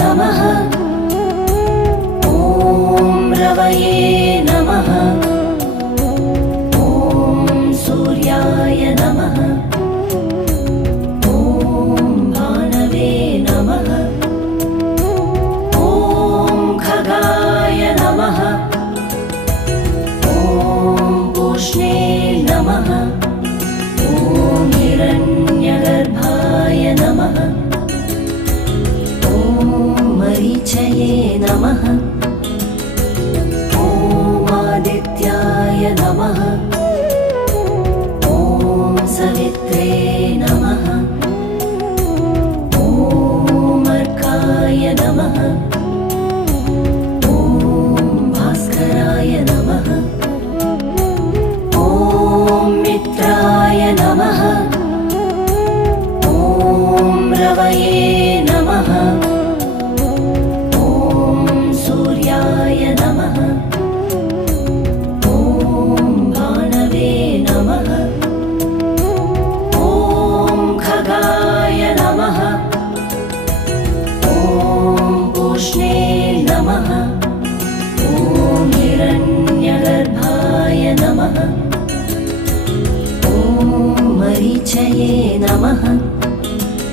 नमः। ॐ रवये नमः। ॐ सूर्याय नमः। ॐ भानवे नमः। ॐ खगाय नमः। ॐ पूष्णे नमः। ॐ हिरण्यगर्भाय नमः। ॐ मरीचये नमः। ॐ आदित्याय नमः। ॐ सवित्रे नमः। ॐ अर्काय नमः। ॐ भास्कराय नमः। ॐ मित्राय नमः। ॐ रवये